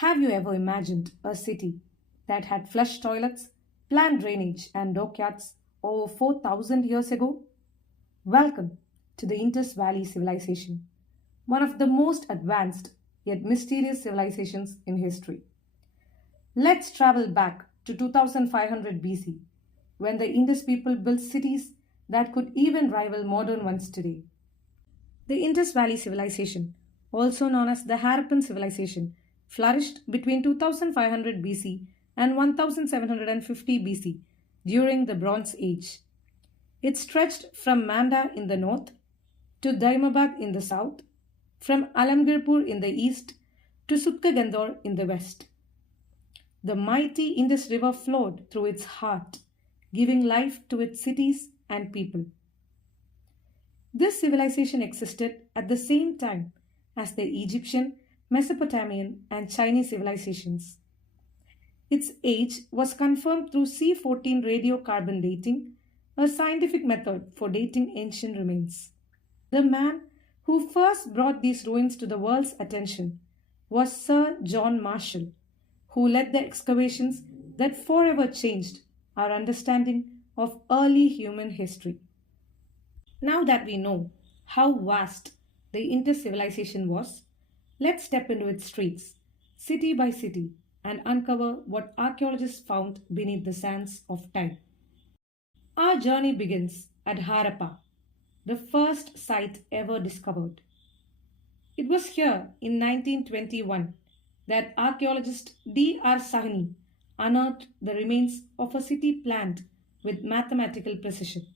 Have you ever imagined a city that had flush toilets, planned drainage, and dockyards over 4,000 years ago? Welcome to the Indus Valley Civilization, one of the most advanced yet mysterious civilizations in history. Let's travel back to 2500 BC, when the Indus people built cities that could even rival modern ones today. The Indus Valley Civilization, also known as the Harappan Civilization, flourished between 2500 BC and 1750 BC during the Bronze Age. It stretched from Manda in the north to Daimabad in the south, from Alamgirpur in the east to Sutkagandor in the west. The mighty Indus River flowed through its heart, giving life to its cities and people. This civilization existed at the same time as the Egyptian, Mesopotamian, and Chinese civilizations. Its age was confirmed through C14 radiocarbon dating, a scientific method for dating ancient remains. The man who first brought these ruins to the world's attention was Sir John Marshall, who led the excavations that forever changed our understanding of early human history. Now that we know how vast the Indus civilization was, let's step into its streets, city by city, and uncover what archaeologists found beneath the sands of time. Our journey begins at Harappa, the first site ever discovered. It was here in 1921 that archaeologist D.R. Sahni unearthed the remains of a city planned with mathematical precision.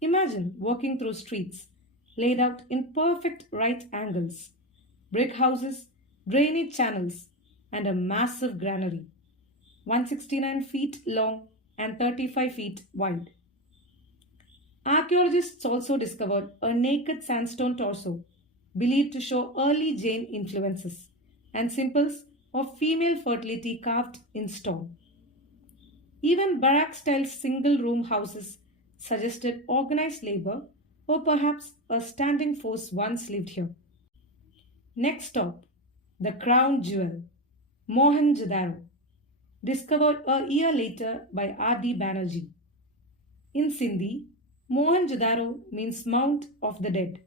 Imagine walking through streets laid out in perfect right angles, brick houses, drainage channels, and a massive granary, 169 feet long and 35 feet wide. Archaeologists also discovered a naked sandstone torso believed to show early Jain influences and symbols of female fertility carved in stone. Even barrack-style single-room houses suggested organized labor or perhaps a standing force once lived here. Next stop, the crown jewel, Mohenjo-daro, discovered a year later by R.D. Banerjee. In Sindhi, Mohenjo-daro means Mount of the Dead.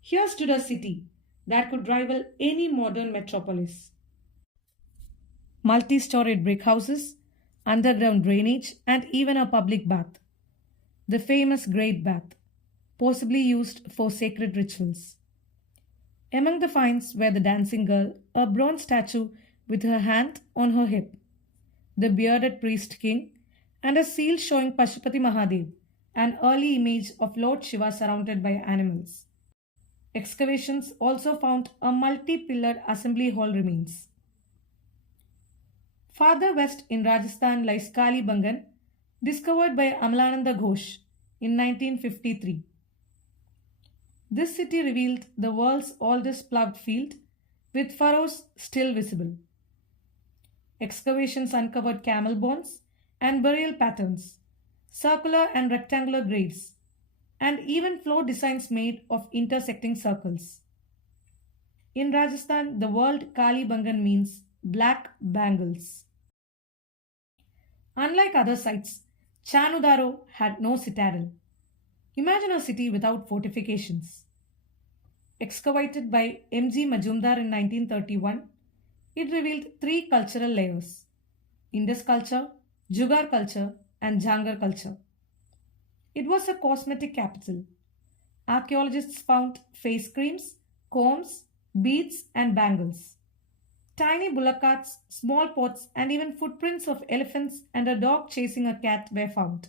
Here stood a city that could rival any modern metropolis. Multi-storied brick houses, underground drainage, and even a public bath. The famous Great Bath, possibly used for sacred rituals. Among the finds were the dancing girl, a bronze statue with her hand on her hip, the bearded priest king, and a seal showing Pashupati Mahadev, an early image of Lord Shiva surrounded by animals. Excavations also found a multi-pillared assembly hall remains. Farther west in Rajasthan lies Kalibangan, discovered by Amlananda Ghosh in 1953. This city revealed the world's oldest ploughed field, with furrows still visible. Excavations uncovered camel bones and burial patterns, circular and rectangular graves, and even floor designs made of intersecting circles. In Rajasthan, the word Kalibangan means black bangles. Unlike other sites, Chanudaro had no citadel. Imagine a city without fortifications. Excavated by M.G. Majumdar in 1931, it revealed three cultural layers: Indus culture, Jugar culture, and Jangar culture. It was a cosmetic capital. Archaeologists found face creams, combs, beads, and bangles. Tiny bullock carts, small pots, and even footprints of elephants and a dog chasing a cat were found,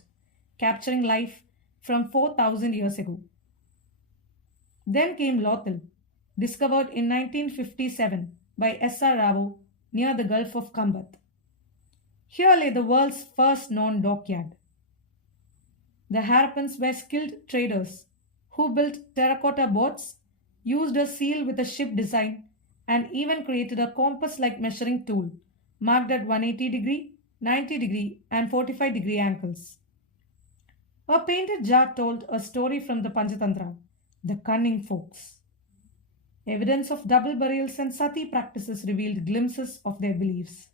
capturing life from 4,000 years ago. Then came Lothal, discovered in 1957 by S.R. Rao near the Gulf of Kambat. Here lay the world's first known dockyard. The Harappans were skilled traders who built terracotta boats, used a seal with a ship design, and even created a compass-like measuring tool marked at 180°, 90°, and 45° angles. A painted jar told a story from the Panchatantra, the cunning folks. Evidence of double burials and sati practices revealed glimpses of their beliefs.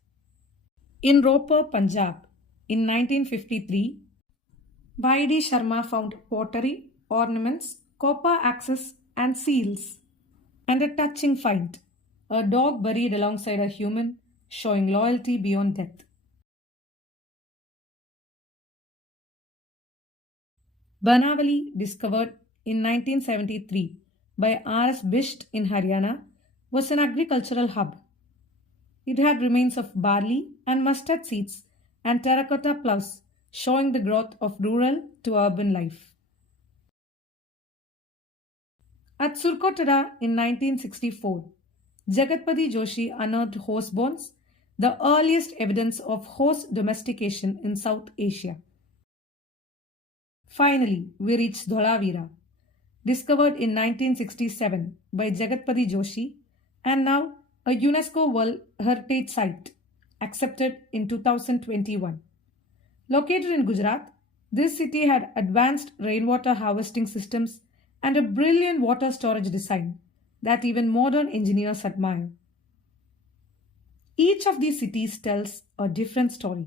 In Ropar, Punjab, in 1953, Bhaidi Sharma found pottery, ornaments, copper axes, and seals, and a touching find a dog buried alongside a human, showing loyalty beyond death. Banavali, discovered in 1973 by R.S. Bisht in Haryana, was an agricultural hub. It had remains of barley and mustard seeds and terracotta ploughs, showing the growth of rural to urban life. At Surkotada in 1964, Jagatpati Joshi unearthed horse bones, the earliest evidence of horse domestication in South Asia. Finally, we reach Dholavira, discovered in 1967 by Jagatpati Joshi and now a UNESCO World Heritage Site, accepted in 2021. Located in Gujarat, this city had advanced rainwater harvesting systems and a brilliant water storage design that even modern engineers admire. Each of these cities tells a different story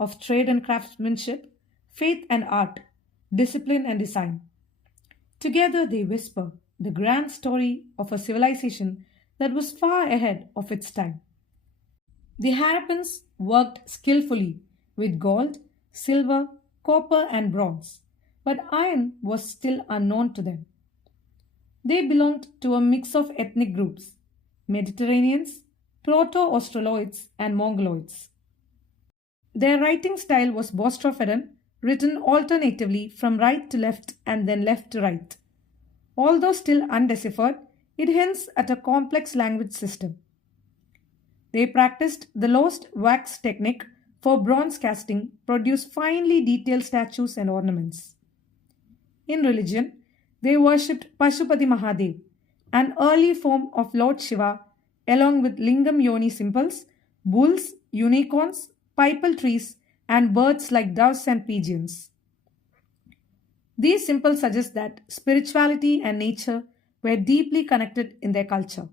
of trade and craftsmanship, faith and art, discipline and design. Together they whisper the grand story of a civilization that was far ahead of its time. The Harappans worked skillfully with gold, silver, copper, and bronze, but iron was still unknown to them. They belonged to a mix of ethnic groups: Mediterraneans, Proto Australoids, and Mongoloids. Their writing style was Bostrophedan, written alternatively from right to left and then left to right. Although still undeciphered, it hints at a complex language system. They practiced the lost wax technique for bronze casting, produce finely detailed statues and ornaments. In religion, they worshipped Pashupati Mahadev, an early form of Lord Shiva, along with Lingam Yoni symbols, bulls, unicorns, pipal trees, and birds like doves and pigeons. These symbols suggest that spirituality and nature were deeply connected in their culture.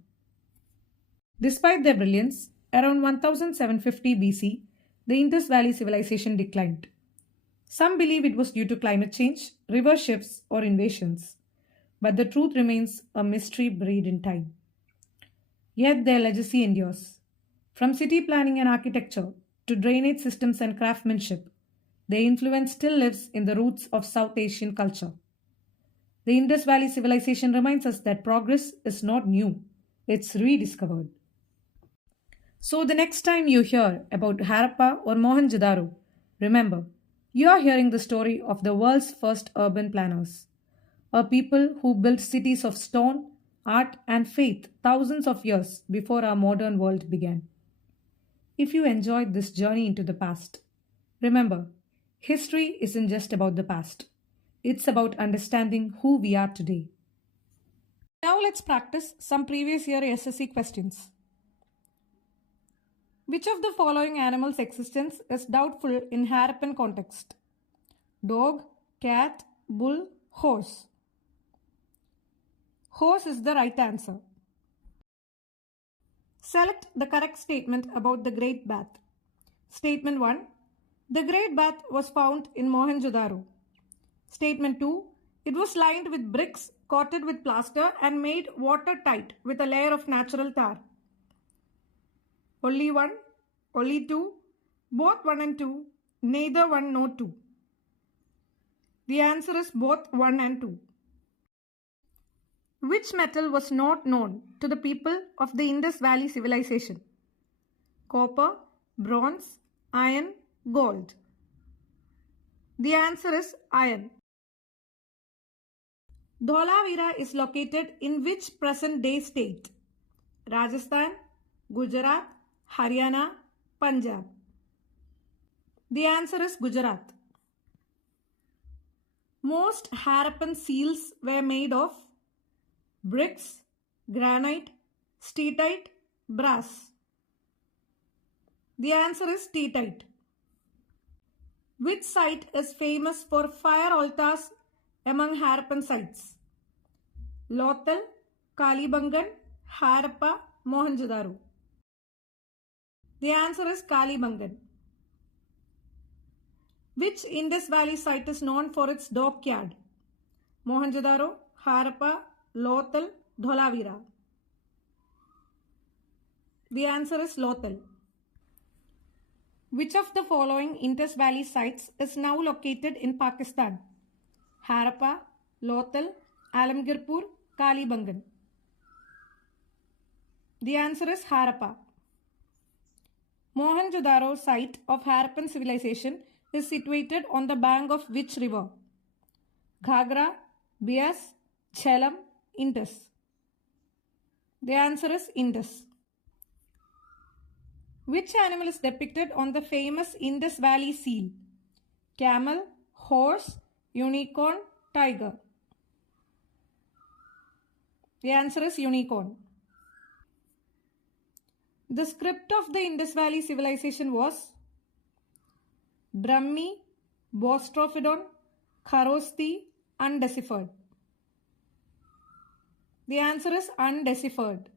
Despite their brilliance, around 1750 BC, the Indus Valley civilization declined. Some believe it was due to climate change, river shifts, or invasions, but the truth remains a mystery buried in time. Yet their legacy endures. From city planning and architecture to drainage systems and craftsmanship, their influence still lives in the roots of South Asian culture. The Indus Valley civilization reminds us that progress is not new, it's rediscovered. So, the next time you hear about Harappa or Mohenjo-daro, remember, you are hearing the story of the world's first urban planners, a people who built cities of stone, art, and faith thousands of years before our modern world began. If you enjoyed this journey into the past, remember, history isn't just about the past, it's about understanding who we are today. Now let's practice some previous year SSC questions. Which of the following animals' existence is doubtful in Harappan context? Dog, cat, bull, horse. Horse is the right answer. Select the correct statement about the Great Bath. Statement 1. The Great Bath was found in Mohenjo-daro. Statement 2. It was lined with bricks coated with plaster and made watertight with a layer of natural tar. Only 1, only 2, both 1 and 2, neither 1 nor 2. The answer is both 1 and 2. Which metal was not known to the people of the Indus Valley civilization? Copper, bronze, iron, gold. The answer is iron. Dholavira is located in which present-day state? Rajasthan, Gujarat, Haryana, Punjab. The answer is Gujarat. Most Harappan seals were made of bricks, granite, steatite, brass. The answer is steatite. Which site is famous for fire altars among Harappan sites? Lothal, Kalibangan, Harappa, Mohenjo-daro. The answer is Kalibangan. Which Indus Valley site is known for its dockyard? Mohenjo-daro, Harappa, Lothal, Dholavira. The answer is Lothal. Which of the following Indus Valley sites is now located in Pakistan? Harappa, Lothal, Alamgirpur, Kalibangan. The answer is Harappa. Mohenjo-daro site of Harappan civilization is situated on the bank of which river? Ghagra, Bias, Jhelum, Indus. The answer is Indus. Which animal is depicted on the famous Indus Valley seal? Camel, horse, unicorn, tiger. The answer is unicorn. The script of the Indus Valley civilization was Brahmi, Boustrophodon, Kharoshthi, undeciphered. The answer is undeciphered.